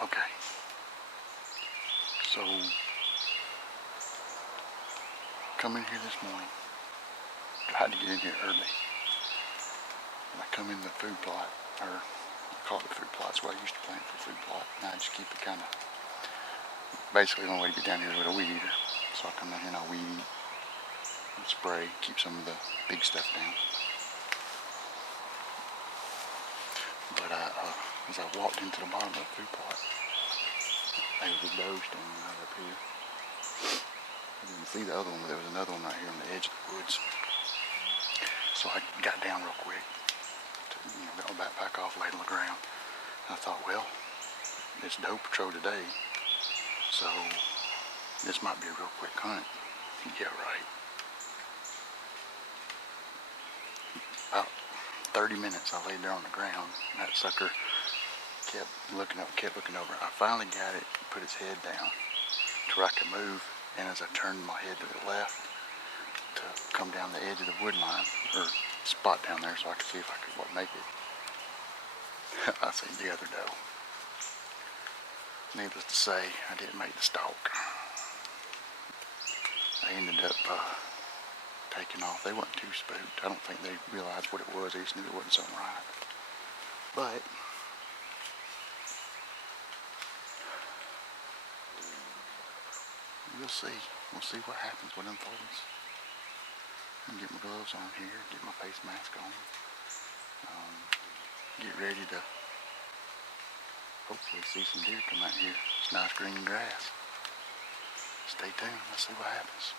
Okay. So, come in here this morning. Tried to get in here early. And I come in the food plot, or I call it the food plot. That's what I used to plant for food plot. And I just keep it kind of, basically the only way to get down here is with a weed eater. So I come down here and I weed eat and spray, keep some of the big stuff down. But as I walked into the bottom of the food plot, there was a doe standing right up here. I didn't see the other one, but there was another one right here on the edge of the woods. So I got down real quick, got my backpack off, laid on the ground. And I thought, well, it's doe patrol today, so this might be a real quick hunt. Yeah, right. About 30 minutes I laid there on the ground. And that sucker kept looking over. I finally got it, put its head down to where I could move. And as I turned my head to the left to come down the edge of the wood line, or spot down there so I could see if I could make it, I seen the other doe. Needless to say, I didn't make the stalk. They ended up taking off. They weren't too spooked. I don't think they realized what it was. They just knew it wasn't something right. But we'll see. We'll see what happens, what unfolds. I'm gonna get my gloves on here, get my face mask on, get ready to hopefully see some deer come out here. It's nice green grass. Stay tuned. Let's see what happens.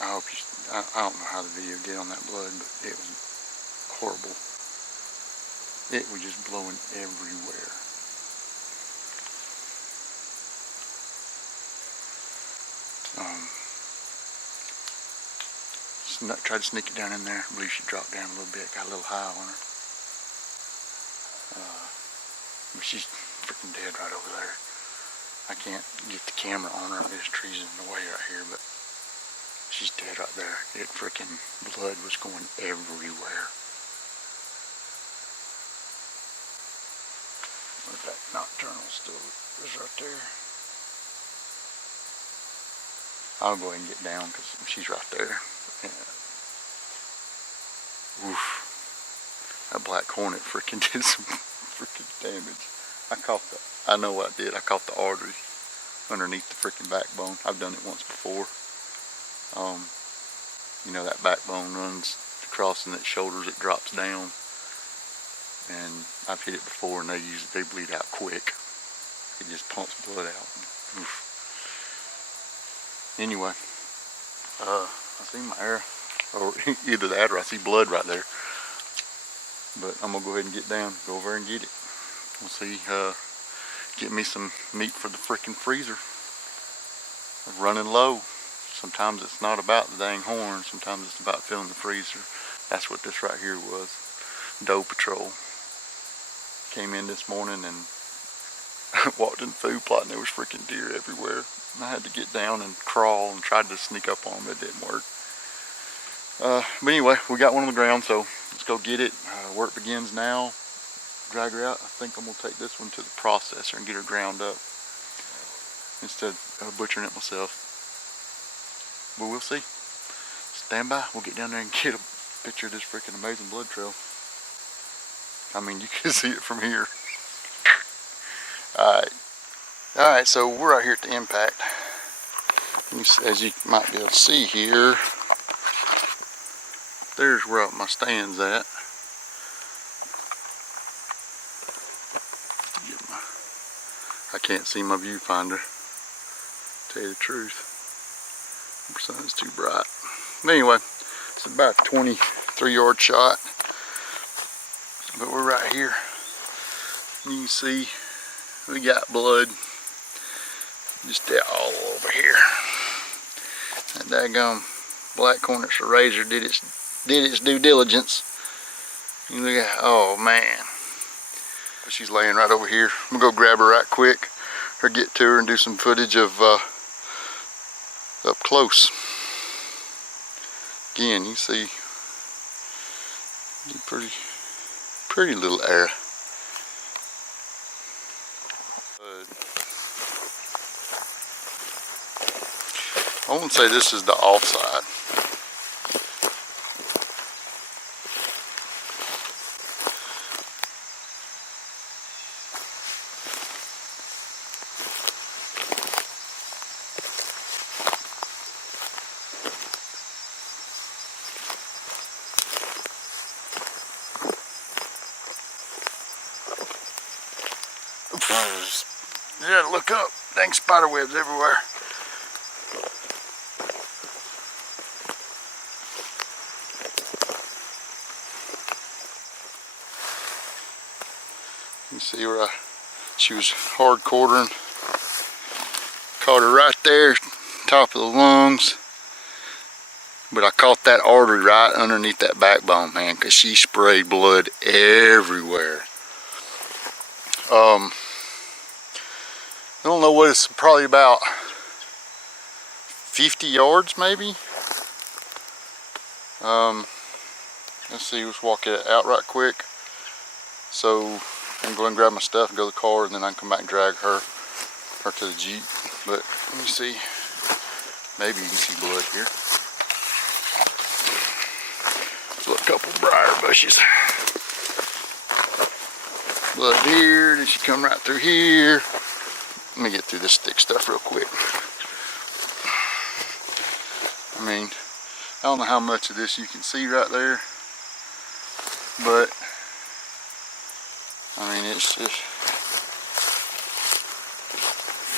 I hope you, I don't know how the video did on that blood, but it was horrible. It was just blowing everywhere. Tried to sneak it down in there. I believe she dropped down a little bit, got a little high on her. But she's freaking dead right over there. I can't get the camera on her. There's trees in the way right here, but she's dead right there. It freaking, blood was going everywhere. Look at that nocturnal still is right there. I'll go ahead and get down because she's right there. Yeah. Oof. That black hornet freaking did some freaking damage. I know what I did. I caught the artery underneath the freaking backbone. I've done it once before. You know, that backbone runs across in its shoulders, it drops down. And I've hit it before and they bleed out quick. It just pumps blood out. Oof. Anyway, I see my arrow, or either that or I see blood right there. But I'm gonna go ahead and get down, go over and get it. We'll see, get me some meat for the freaking freezer. I'm running low. Sometimes it's not about the dang horn, sometimes it's about filling the freezer. That's what this right here was. Doe Patrol. Came in this morning and walked in the food plot and there was freaking deer everywhere. And I had to get down and crawl and tried to sneak up on them, it didn't work. But anyway, we got one on the ground, so let's go get it. Work begins now. Drag her out. I think I'm gonna take this one to the processor and get her ground up instead of butchering it myself. But we'll see. Stand by. We'll get down there and get a picture of this freaking amazing blood trail. I mean, you can see it from here. Alright, so we're out here at the impact. As you might be able to see here, there's where my stand's at. I can't see my viewfinder, to tell you the truth. The sun's too bright. But anyway, it's about a 23-yard shot. But we're right here. You can see we got blood just all over here. That daggone black hornet razor did its due diligence. You look at, oh man. She's laying right over here. I'm gonna go grab her right quick, or get to her and do some footage of up close. Again, you see, pretty little area. I won't say this is the offside. You gotta look up. Dang spider webs everywhere. You see where she was hard quartering. Caught her right there, top of the lungs. But I caught that artery right underneath that backbone, man, because she sprayed blood everywhere. I don't know what it's, probably about 50 yards maybe. Let's see, let's walk it out right quick. So I'm going to grab my stuff and go to the car, and then I can come back and drag her to the Jeep. But let me see, maybe you can see blood here. There's a couple briar bushes. Blood here, then she come right through here. Let me get through this thick stuff real quick. I mean, I don't know how much of this you can see right there, but I mean, it's just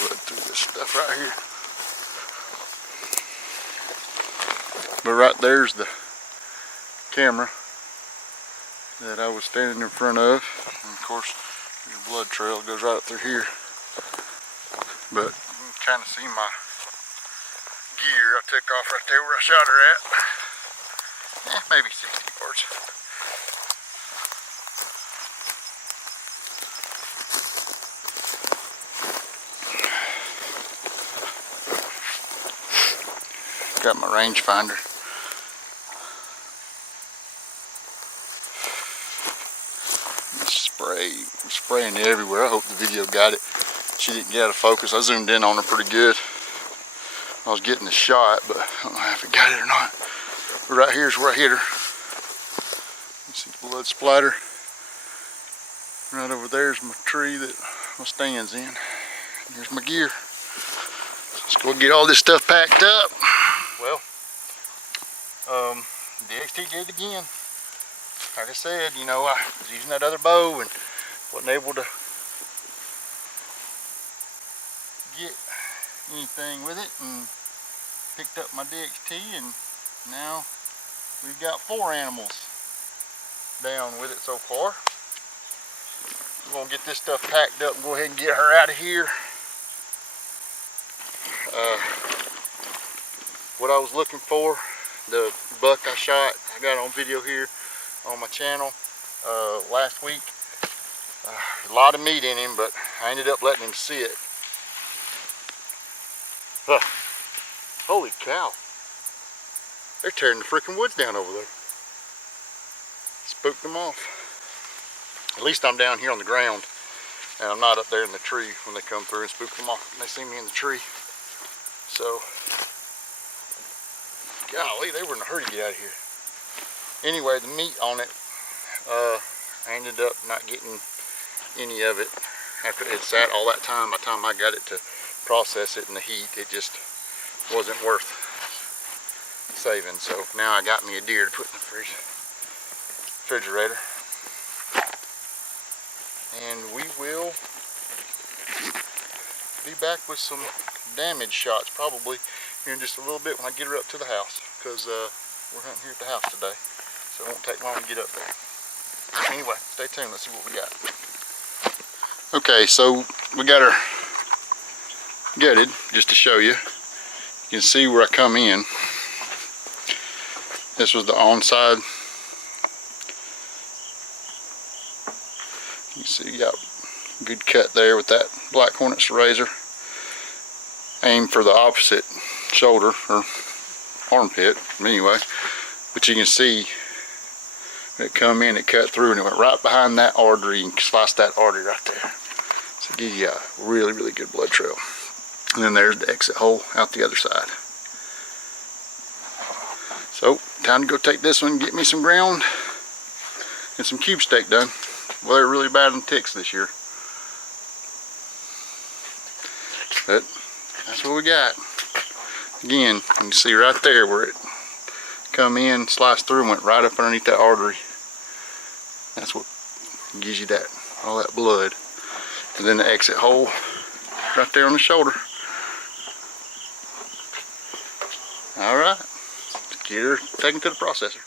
blood through this stuff right here. But right there's the camera that I was standing in front of. And of course, there's a blood trail that goes right up through here. But you can kind of see my gear I took off right there where I shot her at. Maybe 60 yards. Got my rangefinder. Spraying everywhere. I hope the video got it. She didn't get out of focus. I zoomed in on her pretty good. I was getting the shot, but I don't know if it got it or not. But right here's where I hit her. You see the blood splatter. Right over there's my tree that my stand's in. Here's my gear. Let's go get all this stuff packed up. Well, the XT did it again. Like I said, you know, I was using that other bow and wasn't able to get anything with it, and picked up my DXT, and now we've got 4 animals down with it so far. We're gonna get this stuff packed up and go ahead and get her out of here. What I was looking for, the buck I shot, I got on video here on my channel last week. A lot of meat in him, but I ended up letting him sit. Holy cow. They're tearing the freaking woods down over there. Spooked them off. At least I'm down here on the ground and I'm not up there in the tree when they come through and spook them off. And they see me in the tree. So, golly, they were in a hurry to get out of here. Anyway, the meat on it, I ended up not getting any of it after it had sat all that time. By the time I got it to process it in the heat, it just wasn't worth saving. So now I got me a deer to put in the refrigerator. And we will be back with some damage shots probably here in just a little bit when I get her up to the house, because we're hunting here at the house today, so it won't take long to get up there. Anyway, stay tuned, let's see what we got. Okay, so we got her gutted, just to show you. You can see where I come in. This was the onside. You see you got a good cut there with that Black Hornet's razor. Aim for the opposite shoulder or armpit, anyway. But you can see when it come in, it cut through and it went right behind that artery and sliced that artery right there. So it gives you a really, really good blood trail. And then there's the exit hole out the other side. So, time to go take this one and get me some ground and some cube steak done. Well, they're really bad on ticks this year. But that's what we got. Again, you can see right there where it come in, sliced through, and went right up underneath that artery. That's what gives you that, all that blood. And then the exit hole right there on the shoulder. All right, get her taken to the processor.